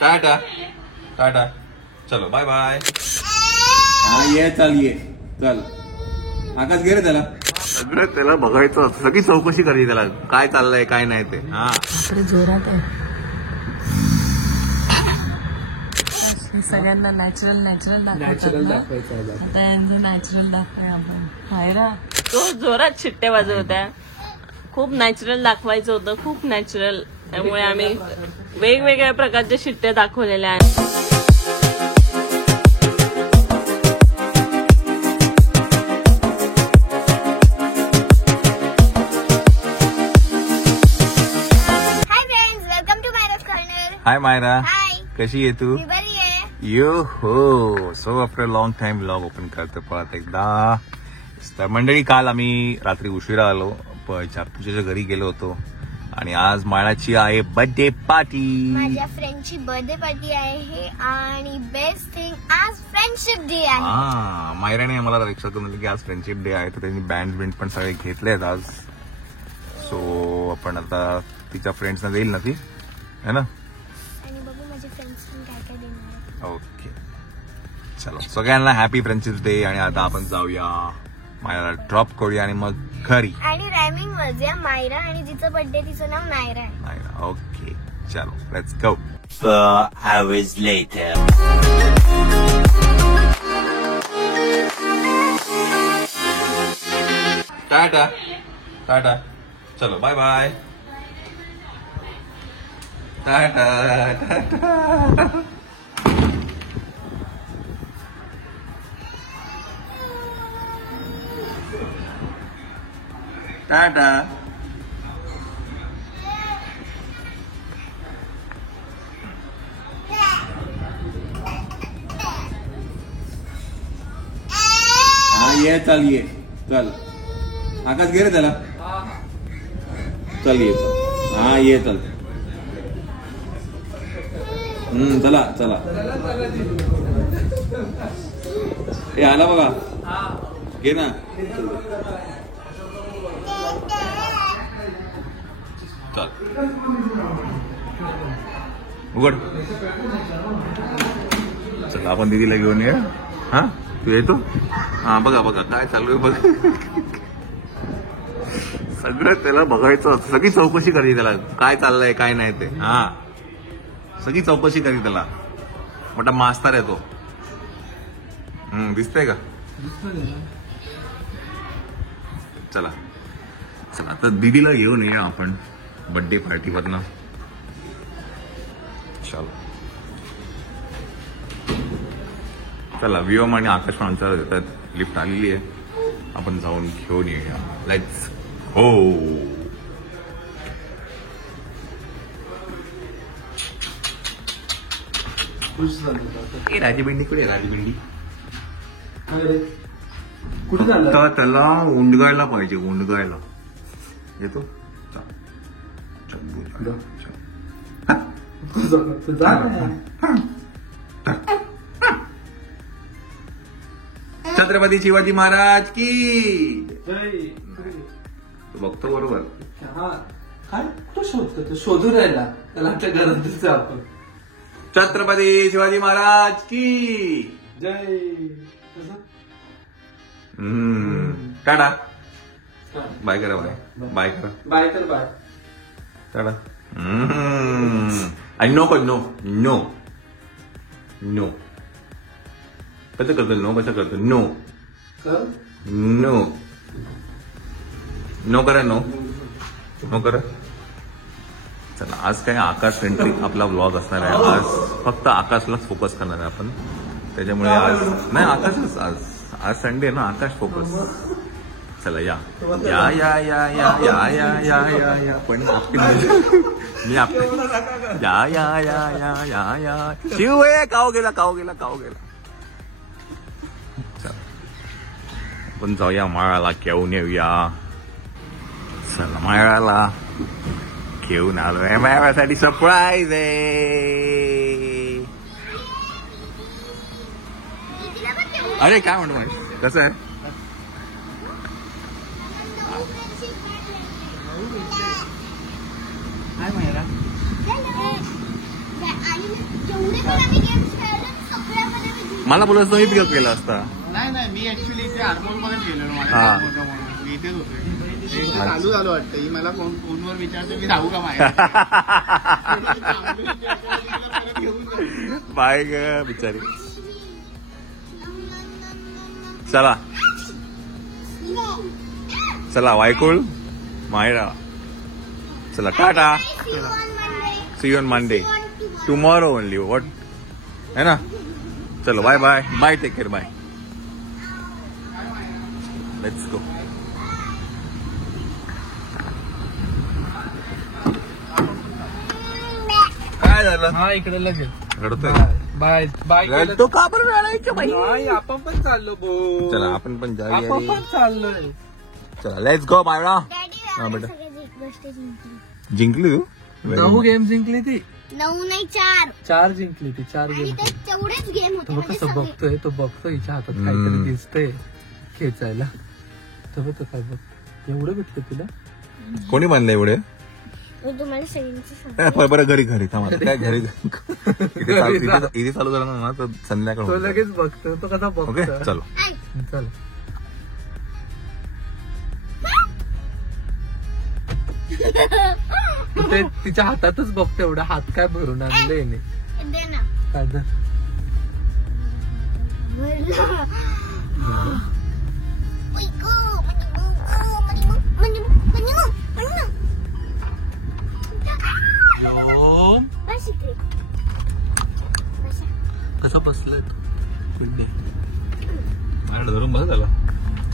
टाटा टाटा, चलो bye bye. हा ये चल ये चल. आकाश घे रे त्याला. सगळं त्याला बघायचं, सगळी चौकशी करायची त्याला, काय चाललंय काय नाही ते. हा जोरात आहे. सगळ्यांना नॅचरल दाखवायचं. आता यांचं नॅचरल दाखवाय आपण. हायरा तो जोरात शिट्ट्या वाजवत्या. खूप नॅचरल दाखवायचं होतं, खूप नॅचरल. त्यामुळे आम्ही वेगवेगळ्या प्रकारच्या शिट्ट्या दाखवलेल्या आहेत. हाय मायरा, हाय, कशी आहे तू? मी बरी आहे. यो हो, so after long time vlog open करतो परत एकदा. तर मंडळी, काल आम्ही रात्री उशिरा आलो, पूजेच्या घरी गेलो होतो आणि आज माळाची आहे बर्थडे पार्टी. माझ्या फ्रेंडची बर्थडे पार्टी आहे आणि बेस्ट थिंग आज फ्रेंडशिप डे आहे. हा, मायराने आम्हाला रिक्षा करून की आज फ्रेंडशिप डे आहे, तर त्यांनी बँड पण सगळे घेतले आहेत आज. सो आपण आता तिच्या फ्रेंड्सना देईल ना ती, है ना? आणि बघू माझे फ्रेंड्स पण काय काय देणार. ओके, चलो सगळ्यांना हॅपी फ्रेंडशिप डे. आणि आता आपण जाऊया, मायराला ड्रॉप करूया आणि मग घरी. आणि रायमिंग वाजूया. मायरा आणि जिचं बर्थडे तिचं नाव नायरा आहे. मायरा, ओके, चलो let's go. 4 hours later. Tata Tata, चलो बाय बाय. टाटा टाटा. टाटा. हा ये चल ये चल. आकाश घे रे त्याला. चल ये चल. हा ये चल. चला चला. हे आला बघा, घे ना. चल उघड. चल आपण दीदीला घेऊन ये. हा, तू येतो? हा, बघा बघा काय चालू आहे बघ. सगळं त्याला बघायचं, सगळी चौकशी करायची त्याला, काय चाललंय काय नाही ते. हा, सगळी चौकशी करायची त्याला. मोठा मास्तर आहे तो. दिसतंय का? चला चला, आता दीदीला घेऊन ये आपण बर्थडे पार्टीवरनं. चलो चला, विवम आणि आकाश पण आमच्या येतात. लिफ्ट आलेली आहे, आपण जाऊन घेऊन येऊया. लेट्स हो. राजीबिंडी कुठे? राजीबिंडी कुठे चाललं? तर त्याला उंडगायला पाहिजे, उंडगायला. येतो? छत्रपती शिवाजी महाराज की तू बघतो बरोबर. काय तो शोधतो, शोधू राहिला त्याला आमच्या घरात आपण. छत्रपती शिवाजी महाराज की जय. टाटा. बाय करा, बाय बाय करा, बाय तर बाय. टाटा. आणि नो पण नो नो नो. कसं करतो नो? कसं करतो नो? नो नो करा, नो नो करा. चला, आज काय आकाश सेंट्रिक आपला व्लॉग असणार आहे. आज फक्त आकाशलाच फोकस करणार आहे आपण. त्याच्यामुळे आज नाही, आकाशच. आज संडे ना, आकाश फोकस. चला या या या या या या या या या या पण मी आपल्या या या या या या या शिव आहे. काव गेला, काव गेला, काव गेला. आपण जाऊया माळाला, घेऊन येऊया. चला, माळाला घेऊन आलोय. माझ्यासाठी सरप्राईज आहे. अरे काय म्हणतो माहिती कसं आहे? काय माहिती? एवढे पण आम्ही गेम्स खेळले सगळ्यामध्ये मी जिंकले. मला बोलायचं तुम्ही पिकअप केला असता. नाही मी ऍक्च्युली इथे हार्मोन मध्येच गेलेलो हा. माझ्या म्हणून मी इथेच होतो. चालू झालं वाटतं ही मला फोनवर विचारते मी राहू का माहेर. बाय ग बिचारी. चला चला वायकुळ मायरा. चला टाटा. See you on Monday. See you on Monday. See you on tomorrow. Tomorrow only what है ना. चलो bye bye bye take care bye. Let's go. काय झालं. हा इकडे लगेच रडतोय. बाय बाय रडतो का बरं रडायचं बाई. नाही आपण पण चाललो बो. चला आपण पण जाऊया. आपण पण चाललोय. चला लेट्स गो मायरा. Daddy, हा, आम्ही बेटा. सगळे गोष्ट जिंकली. जिंकली तू. 9 गेम जिंकली ती. 9 नाही 4. 4 जिंकली ती. 4 आणि गेम. ते तेवढेच गेम होते तो म्हणजे कसं सगळे. बघतोय. तो बघतो हिच्या हातात हम्म. काहीतरी दिसतंय खेचायला. तो काय बघ एवढं भेटलं तिला. कोणी बांधलं एवढे. मी तुम्हाला सगळ्यांचं सांगते. बरं घरी घरी थांबा. काय घरी इथे चालू झालं ना तर संध्याकाळ तो होऊन जाईल. लगेच बघतो. तो कसा ओके बघतो. चलो. चल ते तिच्या हातातच बघतो. एवढा हात काय भरून आणले दे ना. काय तर. बस इकडे. बसा. कसा बसलाय तू. माझ्याकडे धरून बस झालं.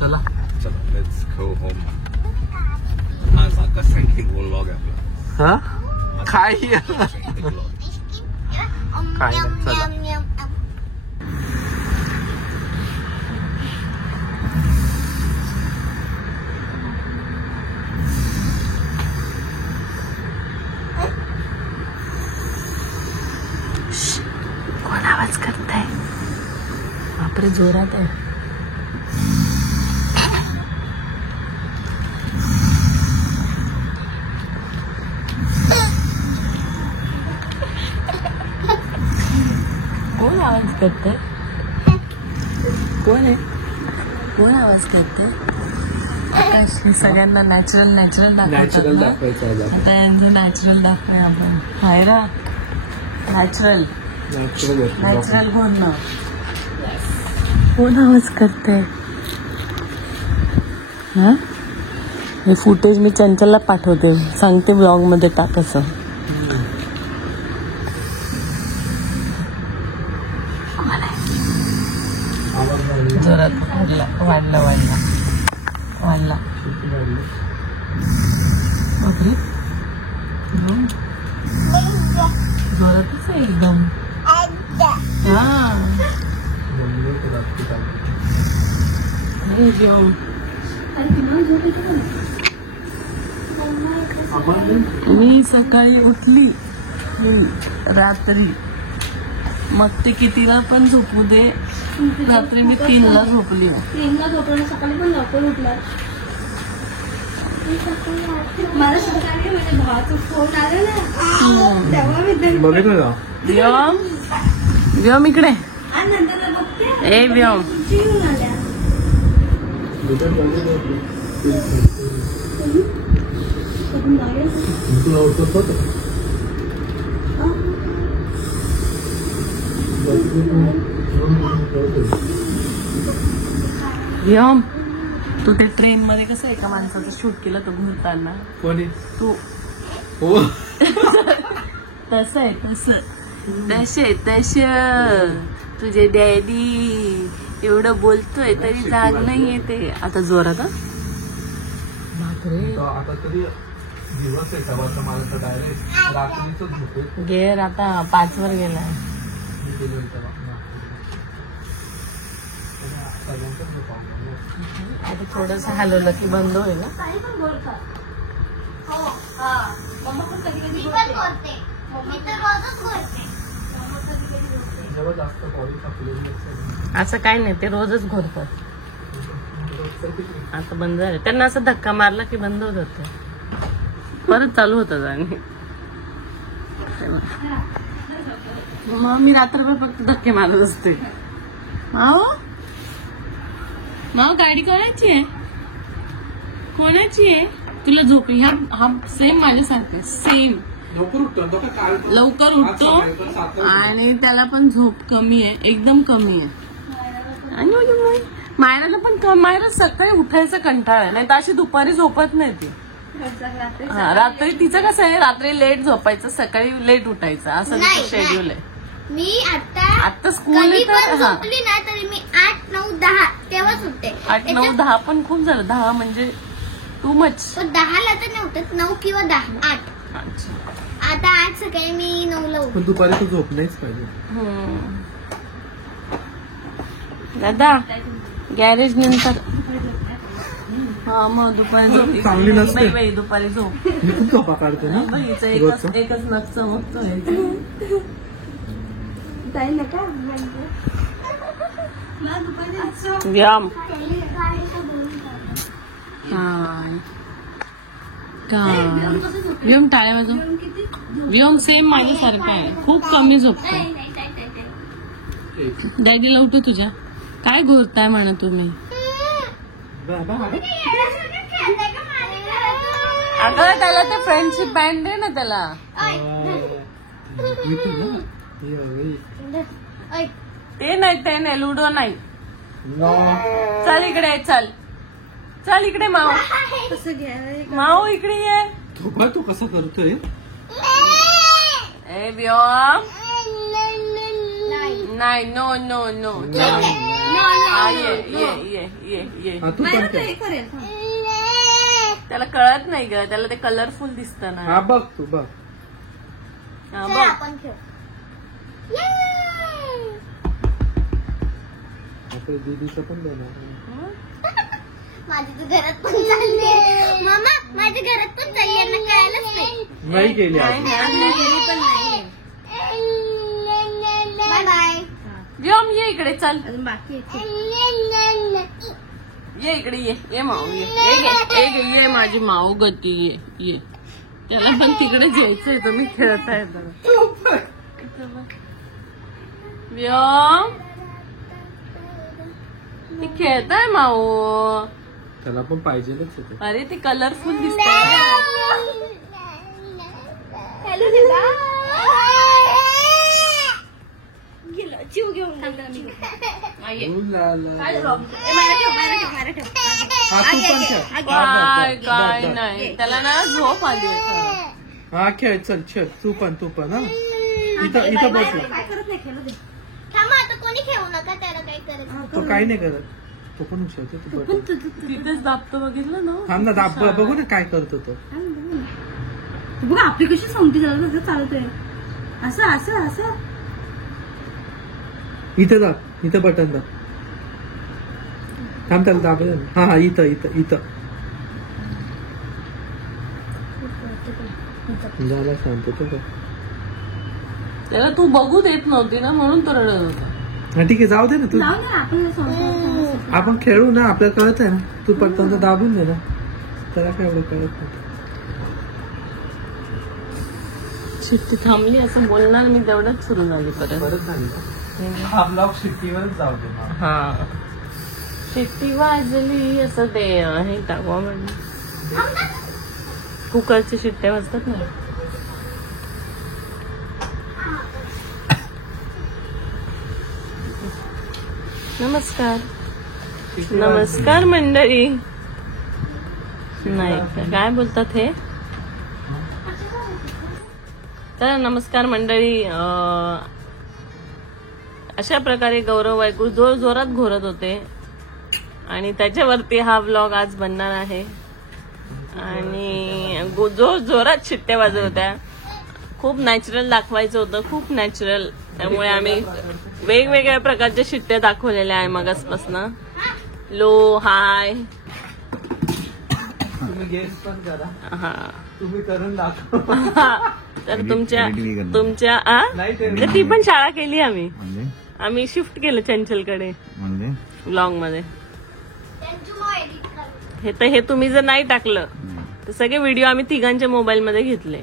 चला चला लेट्स गो होम. आज आकाश सेंट्रिक व्लॉग आहे आपला. हा काय सेंट्रिक व्लॉग. काय नाही, चला. Yum, yum, yum. कोण आवाज करताय. बापरे जोरात आहे. कोण आवाज करतंय. कोण आहे. कोण आवाज करतंय. आकाश हे सगळ्यांना नॅचरल नॅचरल दाखवायचं आहे. आता यांचं नॅचरल दाखवूया आपण. हायरा नॅचरल नॅचरल बोलणं. कोण आवाज करते. हे फुटेज मी चंचलला पाठवते. सांगते ब्लॉग मध्ये टाक असं. जोरात वाढला बापरे. जोरातच आहे एकदम. हा जेवण. मी सकाळी उठली रात्री. मग ते कितीला पण झोपू दे. रात्री मी 3ला झोपली. 3ला झोपलं. सकाळी पण लवकर उठला. मला सकाळी म्हणजे भावाचा फोन आला ना तेव्हा मी बघितलं का. व्योम इकडे. आणि नंतर बघते ए व्योम. येऊन आल्या. व्योम तू ते ट्रेन मध्ये कसं एका माणसाचं शूट केलं तो घुरताना. कोणी. तू हो तसं आहे तस तुझे डॅडी एवढं बोलतोय तरी जाग नाही येते. आता जोरात. बापरे. आता तरी दिवस आहे सवाचा. मला तर डायरेक्ट रात्रीच झोपेत गेअर आता 5 वर गेलाय. आता थोडस हलवलं की बंद होईल ना. काही पण बोलतात. हो हा मम्मा पण कधी कधी मी पण बोलते. मी तर रोजच बोलते. जेव्हा जास्त बॉडी थकलेली असते. असं काही नाही. ते रोजच घोरतात. आता बंद झालं. त्यांना असं धक्का मारला की बंद होत होते. परत चालू होतात. आणि मग मी रात्रभर फक्त धक्के मारत असते. माव गाडी कोणाची आहे? कोणाची आहे? तुला झोप हा सेम माझ्यासारखे सेम लवकर उठतो आणि त्याला पण झोप कमी आहे, एकदम कमी आहे. आणि मायराला पण मायरा सकाळी उठायचा कंटाळा आहे, नाही तर अशी दुपारी झोपत नाही ती. हा रात्री तिचं कसं आहे, रात्री लेट झोपायचं, सकाळी लेट उठायचं, असं तिचं शेड्यूल आहे. मी आता स्कूल कधी पण झोपली ना तरी मी 8, 9, 10 तेव्हाच उठते. 8, 9, 10 पण खूप झालं. 10 म्हणजे टू मच. 10ला तर नाही उठत, 9 किंवा 10, 8. आता आज सकाळी मी 9ला उठते. दुपारी तू झोप नाहीच पाहिजे. दादा गॅरेज नंतर हा मग दुपारी झोप चांगली नसते. बाई दुपारी झोप. मी खूप झोपा काढते ना. एकच नख चमकतो. व्यायाम व्योम टाळ्या वाजव. व्योम सेम माझ्यासारखा आहे, खूप कमी झोपतो. डॅडीला उठव तुझ्या. काय घोरताय म्हणा तुम्ही? अगं त्याला ते फ्रेंडशिप बँड आहे ना त्याला. ते नाही लुडो नाही. चल इकडे चल इकडे माऊ. माऊ इकडे ये. तू कसं करतोय? ए व्योम नाही. नो नो नो ये. तू पण कर. त्याला कळत नाही ग, त्याला ते कलरफुल दिसत ना. हा बघ तू बघ. हा बघ. आपण खेळ. दीदीचं पण देणार. माझी तर घरात पण चालली. मामा माझ्या घरात पण चालली, यांना कळायलाच नाही गेली पण नाही. Bye bye. व्योम ये इकडे चल. बाकी ये इकडे ये माऊ ये माझी माऊ गती ये. त्याला पण तिकडेच यायचंय, तुम्ही खेळताय. व्योम ती खेळताय माऊ. त्याला पण पाहिजेलच होते. अरे ती कलरफुल दिसत. जीव घेऊन काय नाही, त्याला ना झोप आली. हा खेळ चल तू पण हा. इथं बसला. थांबा आता कोणी खेळू नका, त्याला काही करत. तो काही नाही करत. तो पण उचलतो. तिथेच दाबतो, बघितलं ना. थांब ना दाब बघू ना काय करतो तो. बघ आपली कशी समती झालं चालतोय. असं इथं दाब, इथं बटन दाब. थांब त्याला दाब. हा इथं झाला शांत तो. त्याला तू बघू देत नव्हती ना, म्हणून तो रडत होता. हा ठीक आहे, जाऊ दे ना तू. आपण खेळू ना, आपल्याला कळत आहे ना. तू पटकन दाबून दे ना, त्याला काय एवढं कळत नाही. शिट्टी थांबली असं बोलणार मी, तेवढंच सुरू झाली परत झाली. हा ब्लॉग शिट्टीवरच जाऊ दे. हा शिट्टी वाजली असं ते हे टाकवा म्हणजे कुकरची शिट्ट्या वाजतात ना. नमस्कार मंडळी. नाही काय बोलतात हे. तर नमस्कार मंडळी. अशा प्रकारे गौरव वायकू जोरात घोरत होते आणि त्याच्यावरती हा व्लॉग आज बनणार आहे. आणि जोरात शिट्ट्या वाजत होत्या. खूप नॅचरल दाखवायचं होतं, खूप नॅचरल. त्यामुळे आम्ही वेगवेगळ्या प्रकारच्या शिट्ट्या दाखवलेल्या आहे मगासपासून. लो हाय. तुम्ही गेस पण करा. हा तुम्ही करून दाखव. तर तुमच्या ती पण शाळा केली आम्ही शिफ्ट केलं चंचलकडे व्लॉग मध्ये. हे तुम्ही जर नाही टाकलं तर सगळे व्हिडिओ आम्ही तिघांच्या मोबाईल मध्ये घेतले.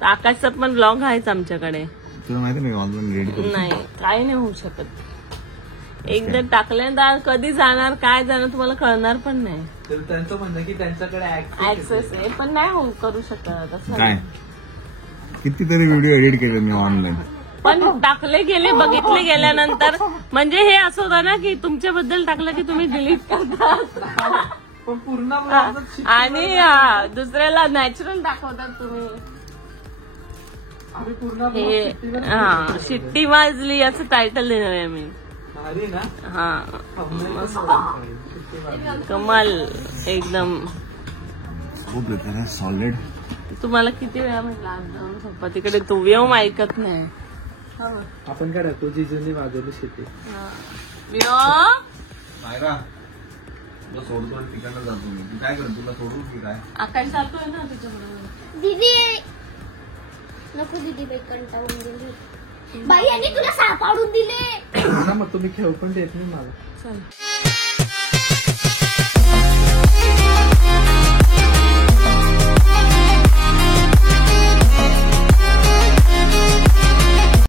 तर आकाशचा पण व्लॉग आहेच आमच्याकडे. तुला माहिती नाही ऑनलाईन रेडी करू नाही काही नाही होऊ शकत. एकदा टाकल्यानंतर कधी जाणार काय जाणार तुम्हाला कळणार पण नाही. तर त्यांचं म्हणणं की त्यांच्याकडे ऍक्सेस आहे पण नाही होऊ करू शकत असं. काय कितीतरी व्हिडिओ एडिट केले मी ऑनलाईन. पण टाकले गेले बघितले गेल्यानंतर म्हणजे हे असं होतं ना की तुमच्याबद्दल टाकलं की तुम्ही डिलीट करता पण पूर्ण vlog आणि दुसऱ्याला नॅचरल दाखवतात तुम्ही. आम्ही पूर्ण हे शिट्टी वाजली याचं टायटल देणार आहे मी. भारी ना. हा मस्त कमाल एकदम. खूप येते ना सॉलिड. तुम्हाला किती वेळा म्हटलं आज जाऊन पप्पा तिकडे तू व्योम ऐकत नाही. आपण काय राहतो जिजूंनी वाजवली शेती. मायरा तुला सोडतो ठिकाणं जातो मी. तू काय करतो तुला सोडून की काय. आकाश जातोय ना तिच्याबरोबर. दीदी नको दीदी बाई कंटाळून गेली बाई यांनी तुला सापाडून दिले. मग तुम्ही खेळू पण देत नाही मला. चल